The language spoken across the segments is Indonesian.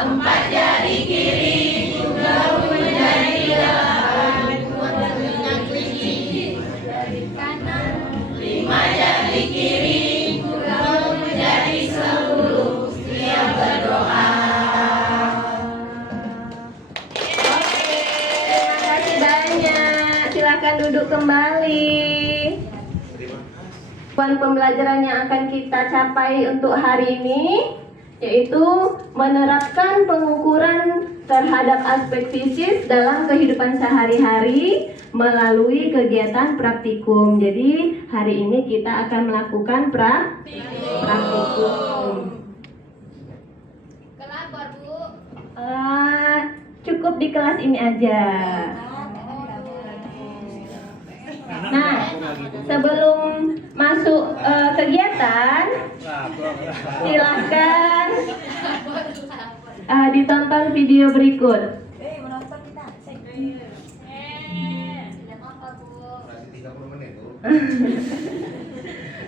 Empat jari kiri juga menjadi delapan. Dengan kelinci jari kanan. Lima jari kiri juga menjadi 10. Siap berdoa. Oke, terima kasih banyak. Silakan duduk kembali. Pembelajaran yang akan kita capai untuk hari ini yaitu menerapkan pengukuran terhadap aspek fisik dalam kehidupan sehari-hari melalui kegiatan praktikum. Jadi hari ini kita akan melakukan praktikum. Kelabor, Bu. Cukup di kelas ini aja. Nah, sebelum masuk kegiatan, silahkan ditonton video berikut. Menonton kita. Jam apa, Bu? 30 menit, Bu.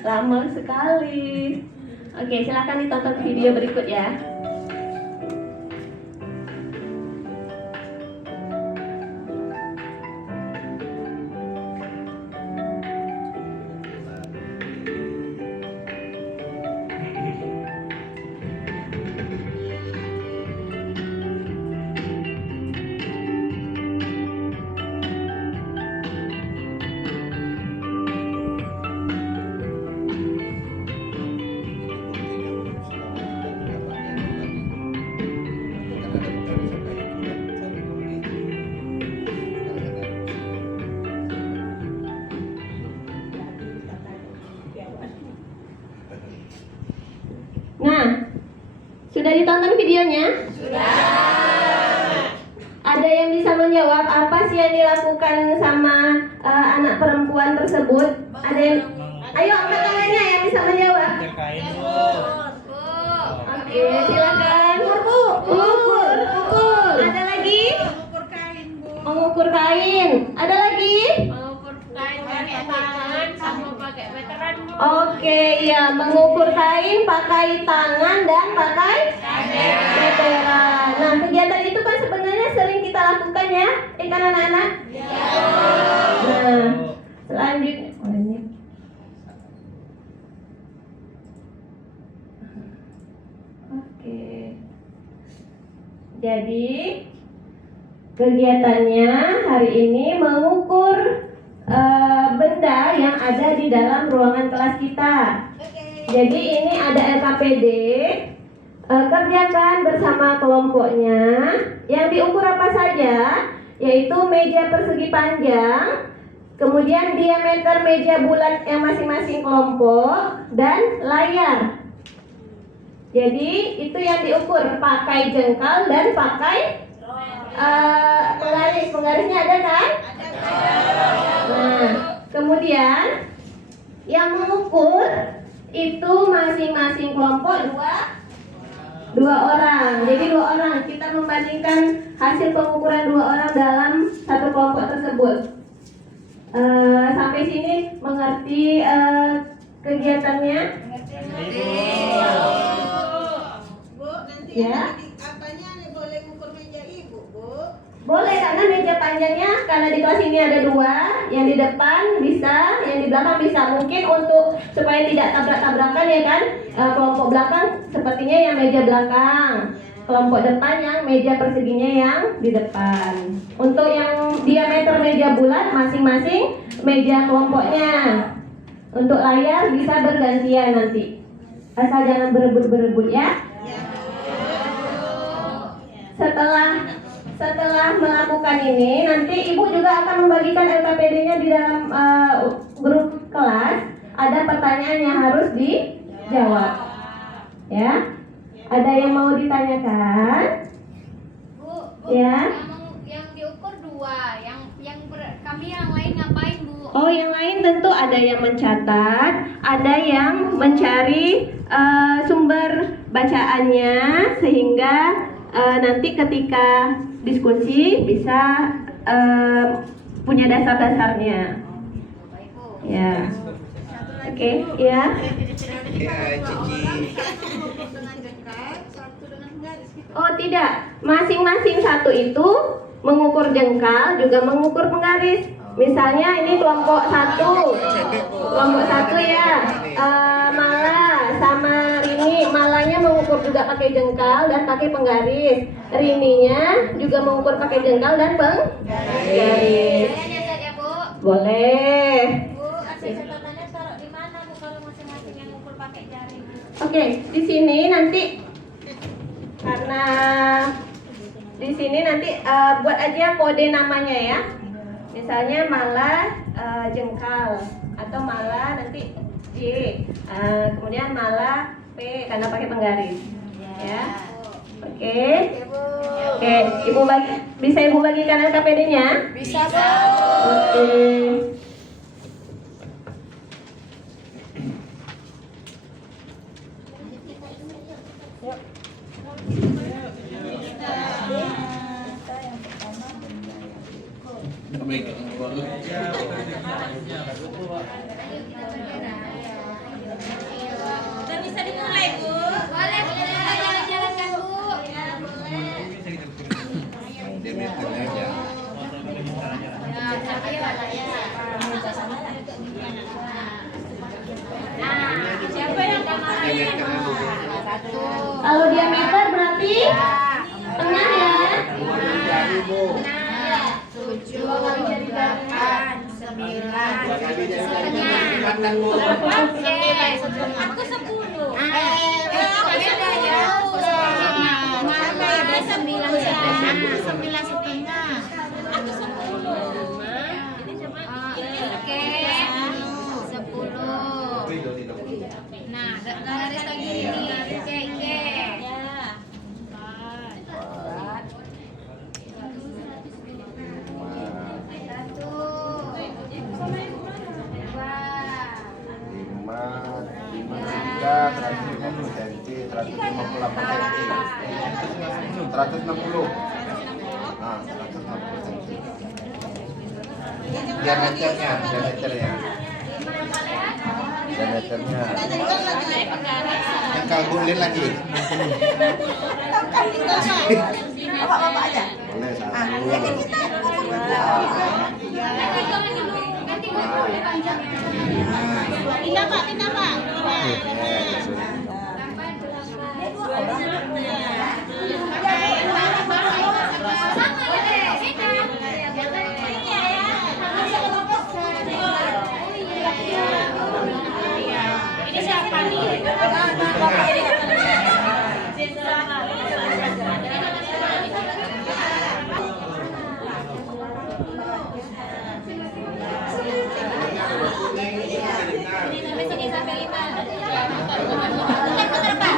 Lama sekali. Oke, silahkan ditonton video berikut ya. Nah, sudah ditonton videonya? Sudah. Ada yang bisa menjawab apa sih yang dilakukan sama anak perempuan tersebut? Ada yang? Ayo angkat tangannya yang bisa menjawab. Oke, silakan. Mengukur. Ada lagi? Mengukur kain, Bu. Mengukur kain. Ada lagi? Mengukur kain pakai tangan sama pakai meteran, Bu. Oke, iya, mengukur kain pakai tangan dan pakai meteran. Nah, kegiatan itu kan sebenarnya sering kita lakukan ya, kan anak-anak? Nah, selanjutnya, Oke. Jadi kegiatannya hari ini mengukur benda yang ada di dalam ruangan kelas kita. Jadi ini ada LKPD. Kerjakan bersama kelompoknya. Yang diukur apa saja? Yaitu meja persegi panjang, kemudian diameter meja bulat yang masing-masing kelompok, dan layar. Jadi itu yang diukur pakai jengkal dan pakai penggaris. Penggarisnya ada kan? Nah, kemudian yang mengukur itu masing-masing kelompok dua orang. Jadi 2 orang. Kita membandingkan hasil pengukuran 2 orang dalam satu kelompok tersebut. Sampai sini mengerti kegiatannya? Bu, nanti Ya. apanya nih boleh ngukur meja ibu, Bu? Boleh, karena meja panjangnya karena di kelas ini ada 2, yang di depan bisa, yang di belakang bisa. Mungkin untuk supaya tidak tabrak-tabrakan ya kan, kelompok belakang sepertinya yang meja belakang, kelompok depan yang meja perseginya yang di depan. Untuk yang diameter meja bulat masing-masing meja kelompoknya. Untuk layar bisa bergantian nanti, asal jangan berebut-berebut ya. Setelah melakukan ini, nanti ibu juga akan membagikan LKPD-nya di dalam grup kelas. Ada pertanyaan yang harus dijawab. Ya, ada yang mau ditanyakan? Bu, Ya. yang diukur 2, kami yang lain ngapain, Bu? Oh, yang lain tentu ada yang mencatat, ada yang mencari sumber bacaannya sehingga nanti ketika diskusi bisa punya dasar-dasarnya. Baik, Bu. Ya. Oke, ya. Ya, Cici. Satu dengan jengkal, satu dengan garis. Oh tidak, masing-masing satu itu mengukur jengkal juga mengukur penggaris. Misalnya ini kelompok satu ya, Mala sama Rini. Malanya mengukur juga pakai jengkal dan pakai penggaris. Rininya juga mengukur pakai jengkal dan penggaris. Saya nyatet ya, Bu. Boleh. Bu, akses catatannya taruh di mana, Bu, kalau masing-masing yang ngukur pakai jari? Oke, di sini nanti karena di sini nanti buat aja kode namanya ya. Misalnya Mala jengkal atau Mala nanti J. Kemudian Mala P karena pakai penggaris. Ya. Oke. Oke, Ibu bisa Ibu bagikan LKPD-nya? Bisa, Bu. Oke. Udah bisa dimulai, Bu. Boleh, Bu, kita jalan-jalan kan, Bu? Ya, sampai mana ya? Nah, siapa yang kemarin? Satu. Kalau diameter berarti tengah ya. Nah, 7, 8, 9, setengah. Oke. Aku 10. Beda ya. Sama ya, 9 setengah. 9 setengah. Aku 10. Oke. 10. Nah, garis lagi ini. Oke. Diameternya. Yang kalbu lihat lagi. Bapak-bapak aja. Boleh satu. Pindah, Pak. Ini siapa nih? Sampai sini sampai 5. Bentar, Pak.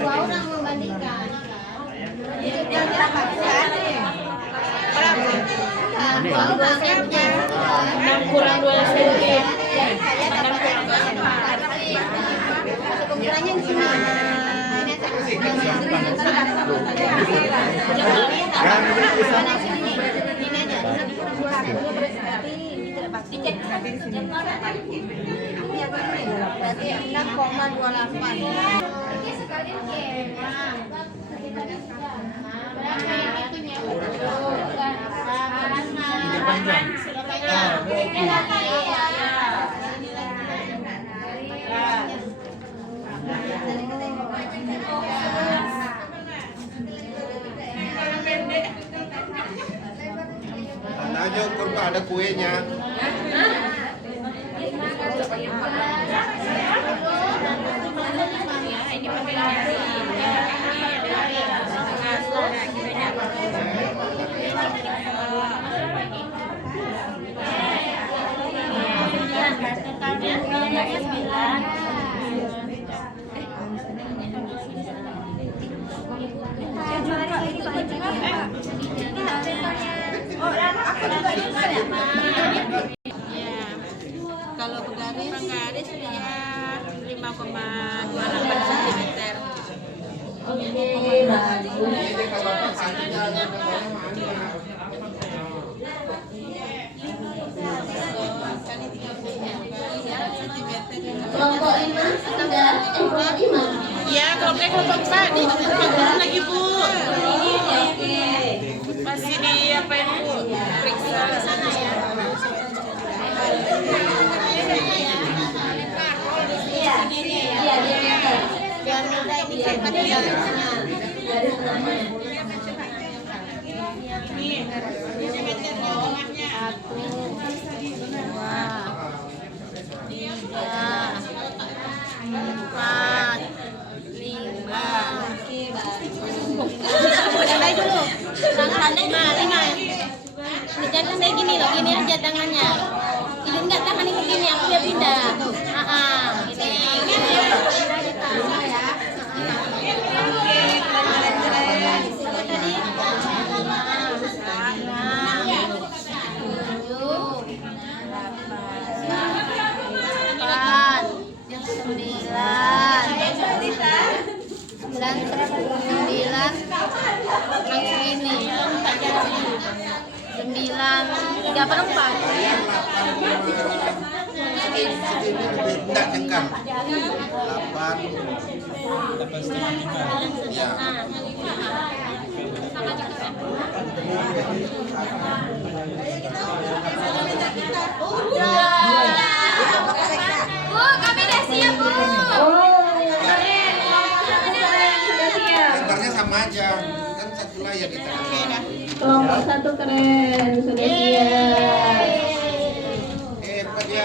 Dua orang membandingkan. Yang berapa? Kurang 2 cm. Ukurannya di sini. Berarti 6,28. Ini sekali berapa yang itunya? Anda aja ukur Pak, ada kuenya. Kalau penggaris dia 5,28 cm. Oke, bagus. Kelompok 5 sudah kelompok 5. Ya, kelompok 4 di belum lagi Bu. Masih di apa ini Bu? Periksa sana ya. Iya, iya dia. Biar mudah ini cepat ya. Dari tengahnya. Ini meter di tengahnya. 1, 2, 3, 4, 5. Mulai dulu. Tangan 5. Jangan kayak gini loh, gini aja tangannya. Ini enggak tangan ini begini, aku dia pindah. Gini. Apa tadi? 9, 3/4. Tidak jengkal. 8. Ya. Bu, kami udah siap, Bu. Oh, keren. Sudah siap. Meternya sama aja. Kan satu layar kita. Kelompok 1 keren, sudah siap. Hebat ya.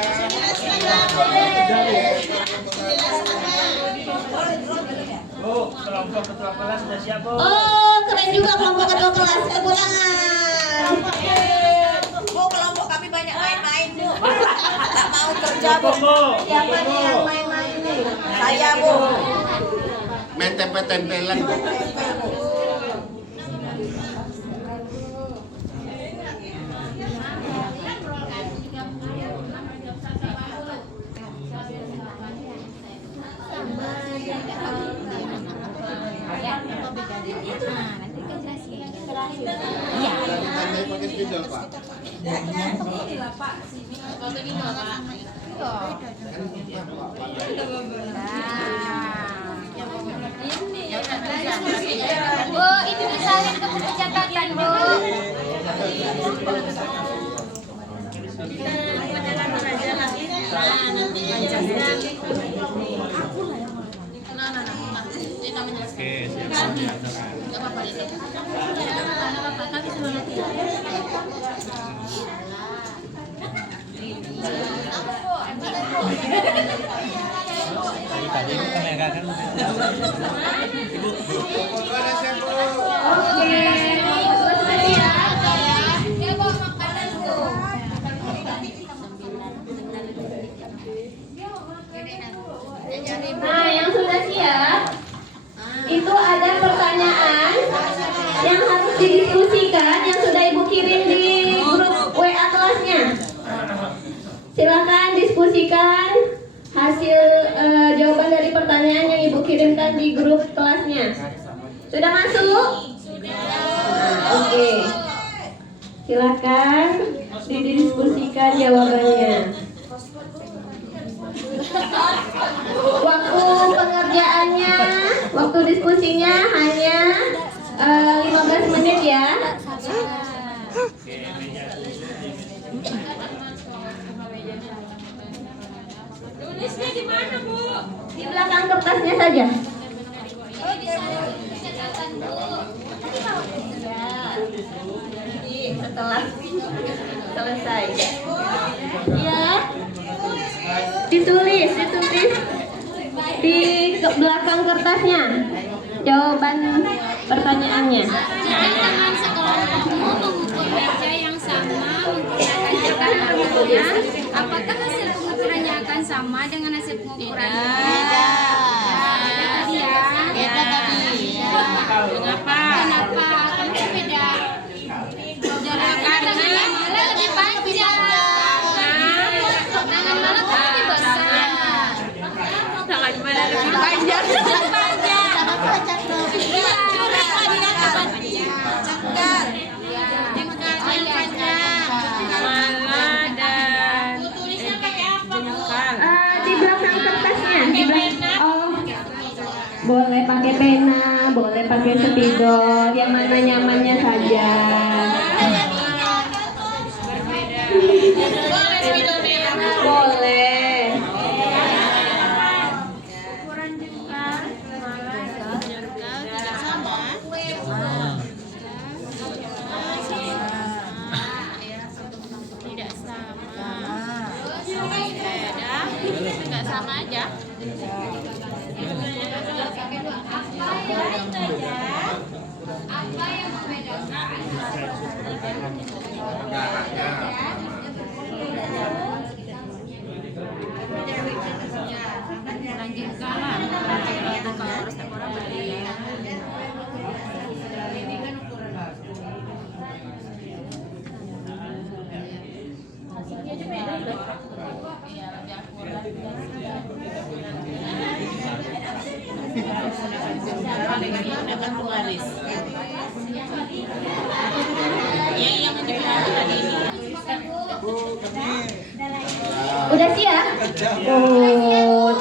Oh, kelompok ketua kelas sudah siap, Bu. Oh, keren juga kelompok kedua kelas. Kepulangan. Oh, kelompok kami banyak main-main Bu. Tak mau kerja Bu. Bu. Siapa nih yang main-main nih? Saya Bu. Main tempel-tempelan. Tandai pakai spidol, Pak. Bu, itu disalin ke buku catatan, Bu. Tadi itu kamera kan. Ada siap, Bu. Oke. Ya, Bu, makanan, Bu. Nah, yang sudah siap, itu ada pertanyaan yang harus didiskusikan yang sudah Ibu kirim di grup WA kelasnya. Silakan diskusikan hasil jawaban dari pertanyaan yang Ibu kirimkan di grup kelasnya. Sudah masuk? Oke. Silakan didiskusikan jawabannya. Waktu pengerjaannya, waktu diskusinya hanya 15 menit ya. Tulisnya di mana, Bu? Di belakang kertasnya saja. Oh, disalin ke buku catatan, Bu. Setelah selesai. Ya. Ditulis di belakang kertasnya jawaban pertanyaannya. Jika teman sekelompokmu mengukur meja yang sama menggunakan cetakan bentuknya, apakah hasil pengukurannya akan sama dengan hasil pengukuran beda? Beda tadi ya. Beda tadi. Kenapa? Kenapa? Kenapa beda? Karena tangan Mala lebih panjang. Tangan Mala kan lebih besar. Tangan mana lebih panjang? Panjang. Di belakang kertasnya, di belakang. Oh, boleh pakai pena, boleh pakai spidol, yang mana nyamannya saja. Boleh. Ukuran jengkal Tidak sama. Tidak sama. Beda. Enggak sama aja. apa yang membedakan? Darahnya. Ukuran jengkal lah. Ukuran jengkal itu kalau harus orang beli. Udah siap? Oh,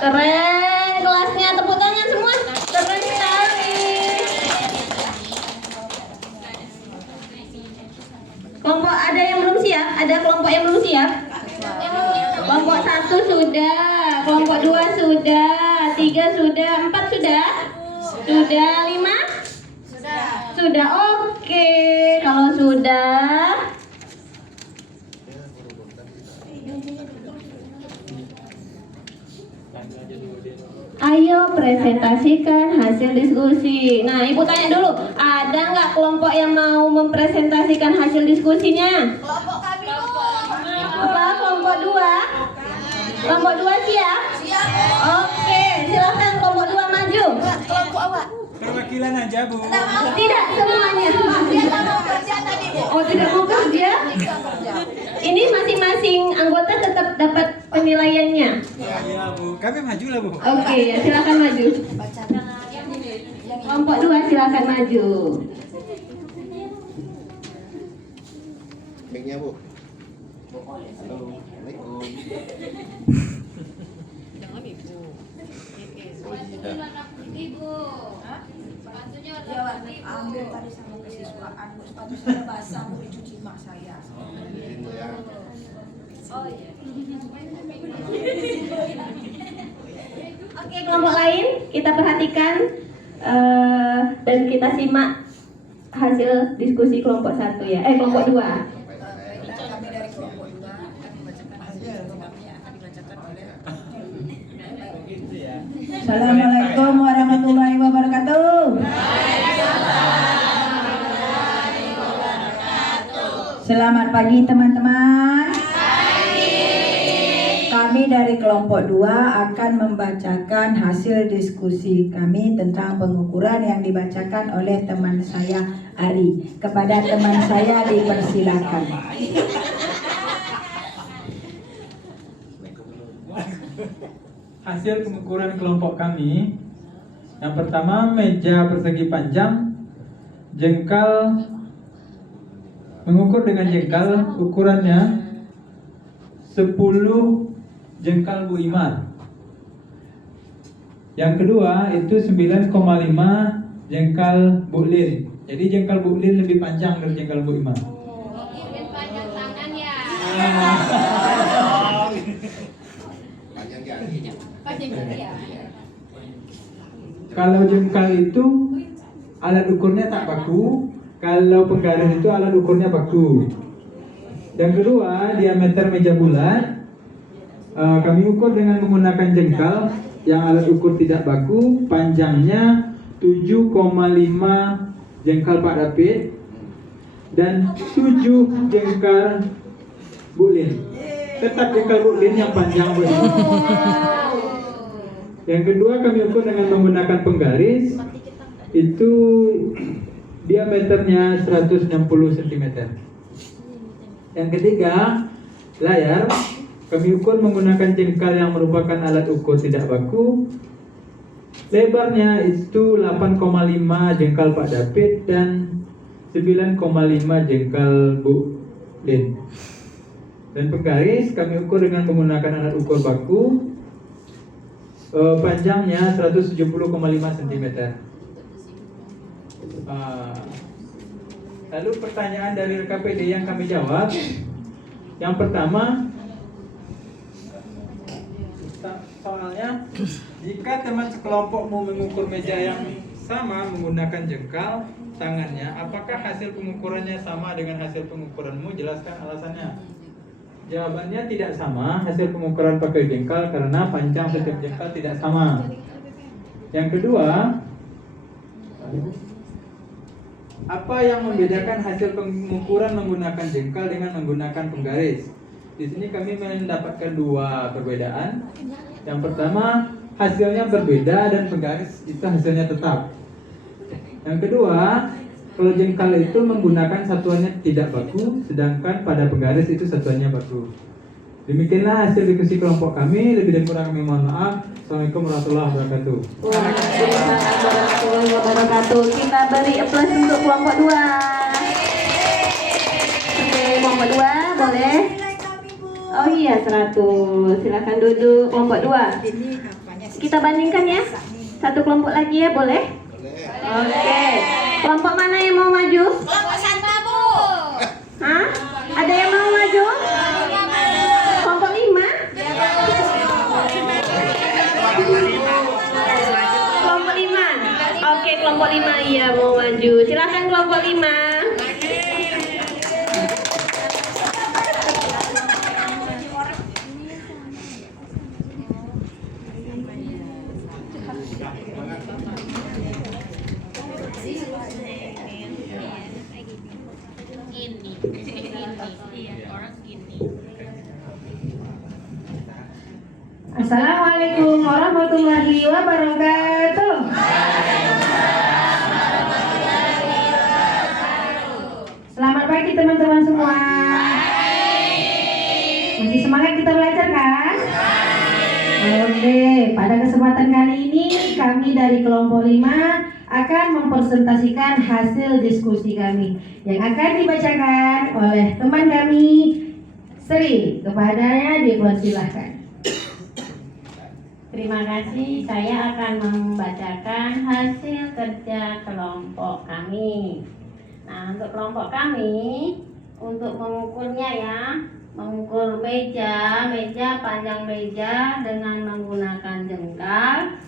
keren kelasnya. Tepuk tangan semua. Keren sekali. Kelompok ada yang belum siap? Ada kelompok yang belum siap? Kelompok 1 sudah, kelompok 2 sudah, 3 sudah, 4 sudah? Sudah, 5? Sudah, oke. Kalau sudah, ayo presentasikan hasil diskusi. Nah, Ibu tanya dulu, ada nggak kelompok yang mau mempresentasikan hasil diskusinya? Kelompok kami Apa, kelompok 2? Kelompok 2 siap? siap. Oke, silakan kelompok 2 maju. Kelompok awak. Perwakilan aja, Bu. Tidak mau. Tidak semuanya. Dia tak mau kerja tadi, Bu. Oh, tidak mau kerja? Tidak kerja. Ini masing-masing anggota tetap dapat penilaiannya. Iya, Bu. Kami maju lah, Bu. Oke, ya silakan maju. Baca. Kelompok 2 silakan maju. Mic-nya, Bu. Assalamualaikum. Ibu. Jawab. Ambil tadi sama kesiswaan. Sepatu saya basah, mau dicuci mak saya. Izin, Bu, ya. Oke, kelompok lain kita perhatikan dan kita simak hasil diskusi kelompok 1 ya. Kelompok 2. Kami dari kelompok 2 akan membacakan hasil kami yang akan dibacakan oleh Assalamualaikum warahmatullahi wabarakatuh. Selamat pagi teman-teman. Kami dari kelompok 2 akan membacakan hasil diskusi kami tentang pengukuran yang dibacakan oleh teman saya Ari. Kepada teman saya dipersilakan. Hasil pengukuran kelompok kami. Yang pertama, meja persegi panjang, jengkal, mengukur dengan jengkal ukurannya 10 jengkal Bu Imar. Yang kedua itu 9,5 jengkal Bu Lin. Jadi jengkal Bu Lin lebih panjang dari jengkal Bu Imar. Kirim panjang tangan ya. Panjang ya. Panjang ya. Kalau jengkal itu alat ukurnya tak baku, kalau penggaris itu alat ukurnya baku. Yang kedua, diameter meja bulat kami ukur dengan menggunakan jengkal yang alat ukur tidak baku, panjangnya 7,5 jengkal Pak David dan 7 jengkal Bu Lin. Tetap jengkal Bu Lin yang panjang Bu Lin. Yang kedua, kami ukur dengan menggunakan penggaris, itu diameternya 160 cm. Yang ketiga, layar kami ukur menggunakan jengkal yang merupakan alat ukur tidak baku, Lebarnya itu 8,5 jengkal Pak David dan 9,5 jengkal Bu Lin. Dan penggaris kami ukur dengan menggunakan alat ukur baku. Panjangnya 170,5 cm. Lalu pertanyaan dari RKPD yang kami jawab. Yang pertama, soalnya jika teman sekelompokmu mengukur meja yang sama menggunakan jengkal tangannya, apakah hasil pengukurannya sama dengan hasil pengukuranmu? Jelaskan alasannya. Jawabannya tidak sama hasil pengukuran pakai jengkal karena panjang setiap jengkal tidak sama. Yang kedua, apa yang membedakan hasil pengukuran menggunakan jengkal dengan menggunakan penggaris? Di sini kami mendapatkan dua perbedaan. Yang pertama, hasilnya berbeda dan penggaris itu hasilnya tetap. Yang kedua, kalau jengkal itu menggunakan satuannya tidak baku, sedangkan pada penggaris itu satuannya baku. Demikianlah hasil diskusi kelompok kami. Lebih dan kurang kami mohon maaf. Assalamualaikum warahmatullahi wabarakatuh. Waalaikumsalam warahmatullahi wabarakatuh. Kita beri aplaus untuk kelompok 2. Oke, kelompok 2 boleh. Oh iya, 100. Silakan duduk kelompok 2. Kita bandingkan ya. Satu kelompok lagi ya, boleh? Oke. Kelompok mana yang mau maju? Kelompok 1, Bu. Hah? Ada yang mau maju? Kelompok 5? Kelompok 5. Oke, kelompok 5 iya mau maju. Silakan kelompok 5. Assalamualaikum warahmatullahi wabarakatuh. Selamat pagi teman-teman semua. Masih semangat kita belajar kan? Oke, pada kesempatan kali ini kami dari kelompok 5 akan mempresentasikan hasil diskusi kami yang akan dibacakan oleh teman kami Sri. Kepadanya dipersilahkan. Terima kasih, saya akan membacakan hasil kerja kelompok kami. Nah, untuk kelompok kami, untuk mengukurnya ya, mengukur meja panjang meja dengan menggunakan jengkal.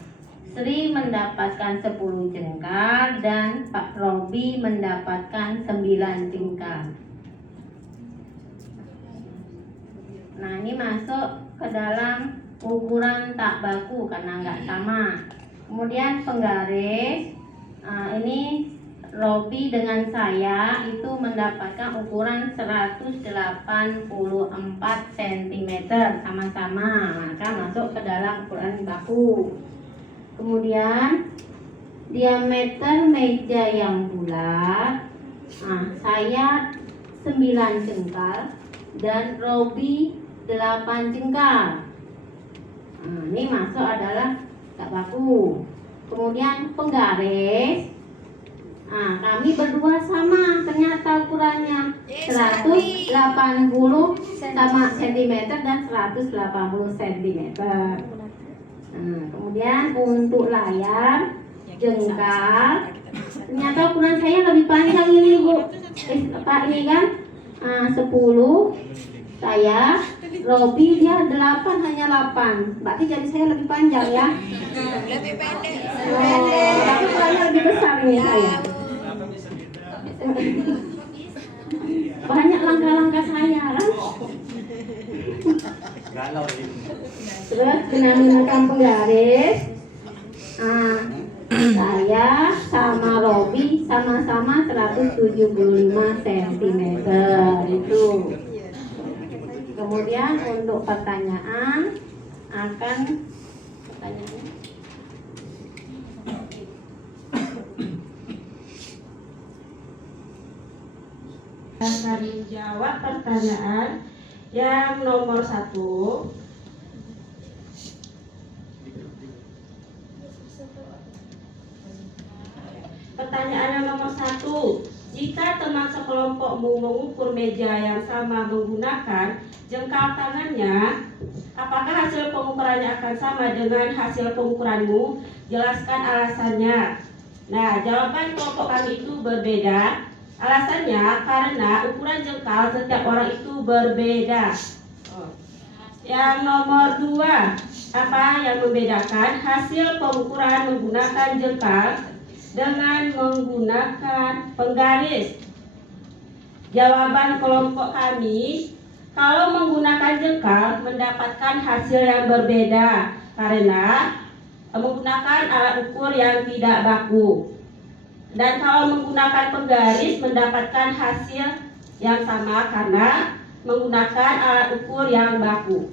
Sri mendapatkan 10 jengkal dan Pak Robi mendapatkan 9 jengkal. Nah, ini masuk ke dalam ukuran tak baku karena nggak sama. Kemudian penggaris, ini Robi dengan saya itu mendapatkan ukuran 184 cm sama-sama, maka masuk ke dalam ukuran baku. Kemudian diameter meja yang bulat, saya 9 jengkal dan Robi 8 jengkal. Ini masuk adalah tak baku. Kemudian penggaris, kami berdua sama ternyata ukurannya 180 sama cm dan 180 cm. Kemudian untuk layar jengkal, ternyata ukuran saya lebih panjang ini Bu. Pak ini kan 10 saya, Robi dia 8 hanya 8. Berarti jadi saya lebih panjang ya. Lebih pendek. Tapi ukurannya lebih besar nih saya. Banyak langkah-langkah saya lah. Terus dengan menggunakan penggaris, saya sama Robi sama-sama 175 cm itu. Kemudian untuk pertanyaan akan menjawab pertanyaan yang nomor 1. Pertanyaan yang nomor 1. Jika teman sekelompokmu mengukur meja yang sama menggunakan jengkal tangannya, apakah hasil pengukurannya akan sama dengan hasil pengukuranmu? Jelaskan alasannya. Nah, jawaban kelompok kami itu berbeda. Alasannya karena ukuran jengkal setiap orang itu berbeda. Yang nomor 2, apa yang membedakan hasil pengukuran menggunakan jengkal dengan menggunakan penggaris? Jawaban kelompok kami, kalau menggunakan jengkal mendapatkan hasil yang berbeda karena menggunakan alat ukur yang tidak baku. Dan kalau menggunakan penggaris mendapatkan hasil yang sama karena menggunakan alat ukur yang baku.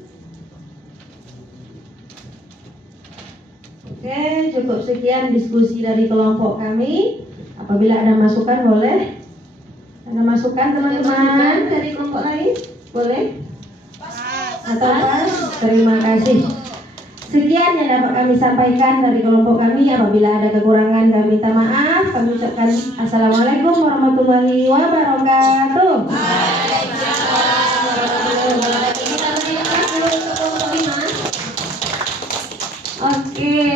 Oke, cukup sekian diskusi dari kelompok kami. Apabila ada masukan boleh. Ada masukan teman-teman dari kelompok lain? Boleh? Atau pas? Terima kasih. Sekian yang dapat kami sampaikan dari kelompok kami. Apabila ada kekurangan kami minta maaf. Kami ucapkan Assalamualaikum warahmatullahi wabarakatuh. Oke.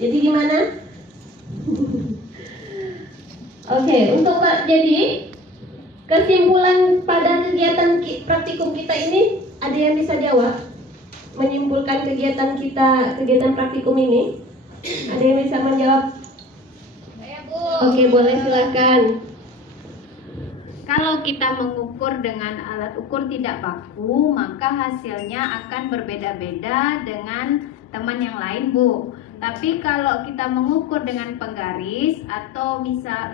Jadi gimana? Oke, jadi kesimpulan pada kegiatan praktikum kita ini, ada yang bisa jawab? Menyimpulkan kegiatan praktikum ini, ada yang bisa menjawab? Oke, boleh silakan. Kalau kita mengukur dengan alat ukur tidak baku, maka hasilnya akan berbeda-beda dengan teman yang lain, Bu. Tapi kalau kita mengukur dengan penggaris atau misal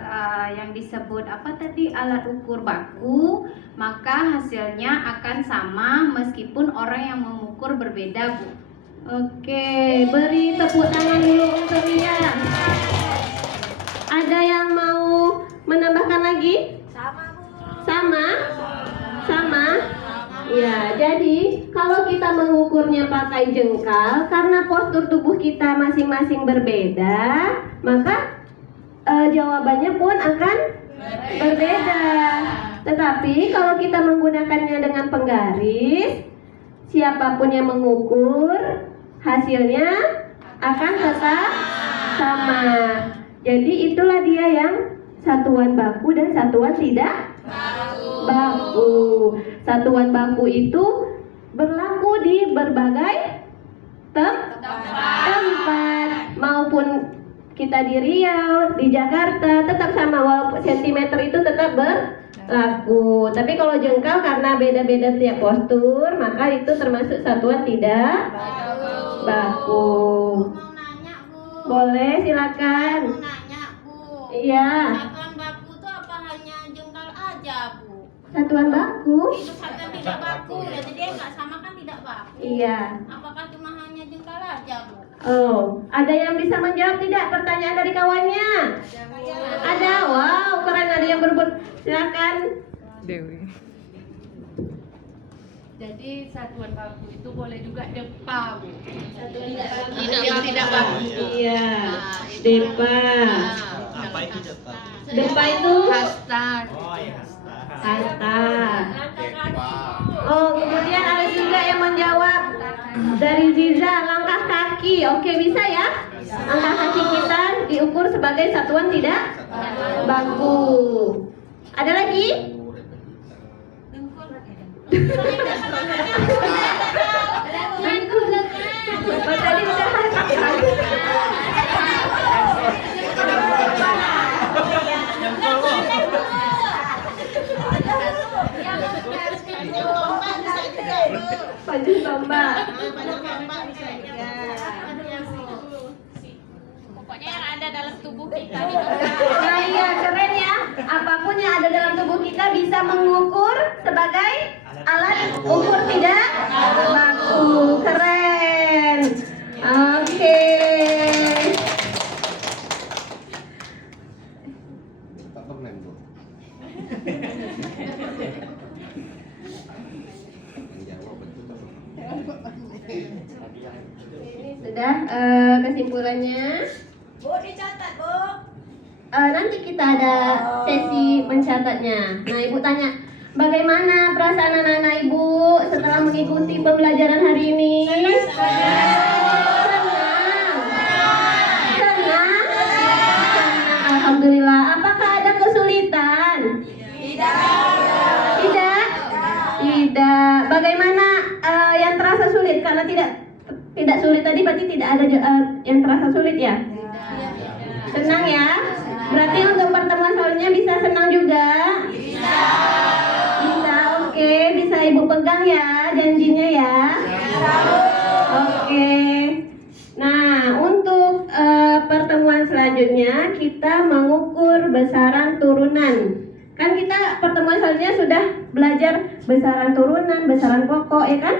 yang disebut apa tadi alat ukur baku, maka hasilnya akan sama meskipun orang yang mengukur berbeda, Bu. Oke, beri tepuk tangan dulu untuk dia. Ada yang mau menambahkan lagi? Sama? Ya, jadi kalau kita mengukurnya pakai jengkal, karena postur tubuh kita masing-masing berbeda, maka jawabannya pun akan berbeda. Tetapi kalau kita menggunakannya dengan penggaris, siapapun yang mengukur, hasilnya akan tetap sama. Jadi itulah dia yang satuan baku dan satuan tidak baku. Satuan baku itu berlaku di berbagai tempat, maupun kita di Riau, di Jakarta, tetap sama walaupun sentimeter itu tetap berlaku. Tapi kalau jengkal karena beda-beda tiap postur, maka itu termasuk satuan tidak baku. Mau nanya, Bu. Boleh, silakan. Mau nanya, Bu. Iya. Satuan baku itu apa hanya jengkal aja, Bu? Satuan baku? Itu satuan tidak baku, ya jadi nggak sama kan tidak baku. Iya. Apakah cuma hanya jengkal aja, Bu? Oh, ada yang bisa menjawab tidak pertanyaan dari kawannya? Ada, wow, keren, ada yang berebut. Silakan. Jadi satuan baku itu boleh juga depa, Bu. Tidak baku. Iya. Depa. Apa itu depa? Depa itu Hasta. hasta. Oh, kemudian ada juga yang menjawab dari Ziza, langkah kaki. Oke, bisa ya? Langkah kaki kita diukur sebagai satuan tidak baku. Ada lagi? Bapak tadi udah Panjang tombak. Pokoknya yang ada dalam tubuh kita. Nah, iya, keren ya. Apapun yang ada dalam tubuh kita bisa mengukur sebagai alat ukur tidak baku. Keren. Oke. Tak pernah, Bu. Yang jawab betul. Ini sudah kesimpulannya. Bu, dicatat, Bu. Nanti kita ada sesi mencatatnya. Nah, Ibu tanya, bagaimana perasaan anak-anak Ibu setelah mengikuti pembelajaran hari ini? Senang. Alhamdulillah. Apakah ada kesulitan? Tidak. Bagaimana yang terasa sulit? Karena tidak sulit tadi berarti tidak ada yang terasa sulit ya? Senang ya? Berarti untuk pertemuan selanjutnya bisa senang juga? Bisa. Oke. Bisa Ibu pegang ya janjinya ya? Oke. Nah, untuk pertemuan selanjutnya kita mengukur besaran turunan. Kan kita pertemuan selanjutnya sudah belajar besaran turunan, besaran pokok, ya kan?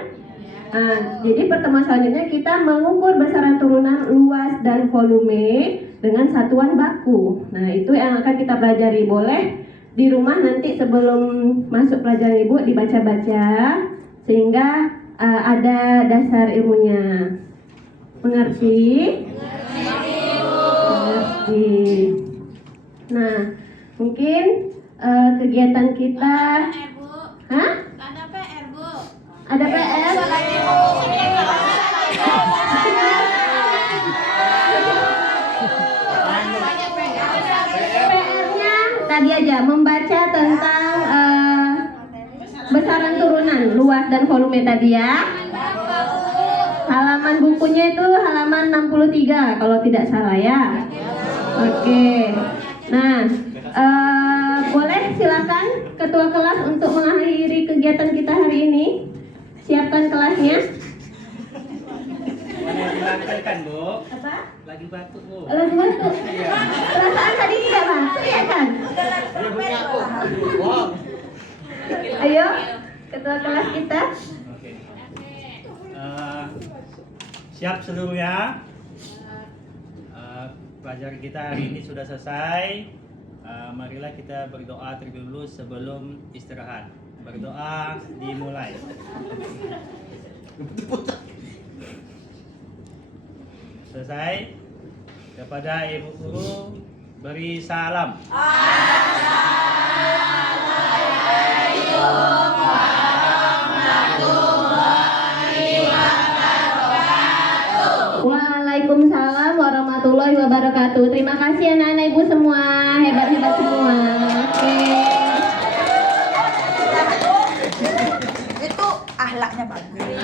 Nah, jadi pertemuan selanjutnya kita mengukur besaran turunan luas dan volume dengan satuan baku. Nah, itu yang akan kita pelajari. Boleh di rumah nanti sebelum masuk pelajaran Ibu dibaca-baca sehingga ada dasar ilmunya. Mengerti? Mengerti. Nah, mungkin kegiatan kita. Hah? Ada PR, Bu. Ada PR? PR-nya tadi aja membaca tentang besaran turunan luas dan volume tadi ya. Halaman bukunya itu halaman 63 kalau tidak salah ya. Oke. Nah, boleh silakan ketua kelas untuk mengakhiri kegiatan kita hari ini. Siapkan kelasnya. Boleh dilancarkan, Bu. Apa? Lagi batuk, Bu. Lagi batuk. Perasaan tadi tidak batuk ya kan? Dia punya aku. Wow. Ayo, ketua kelas kita. Oke. Siap seluruhnya. Pelajaran kita hari ini sudah selesai. Marilah kita berdoa terlebih dahulu sebelum istirahat. Berdoa dimulai. Selesai. Kepada Ibu Guru beri salam. Waalaikumsalam warahmatullahi wabarakatuh. Terima kasih anak-anak Ibu semua, hebat-hebat semua. Oke. Itu ahlaknya bagus.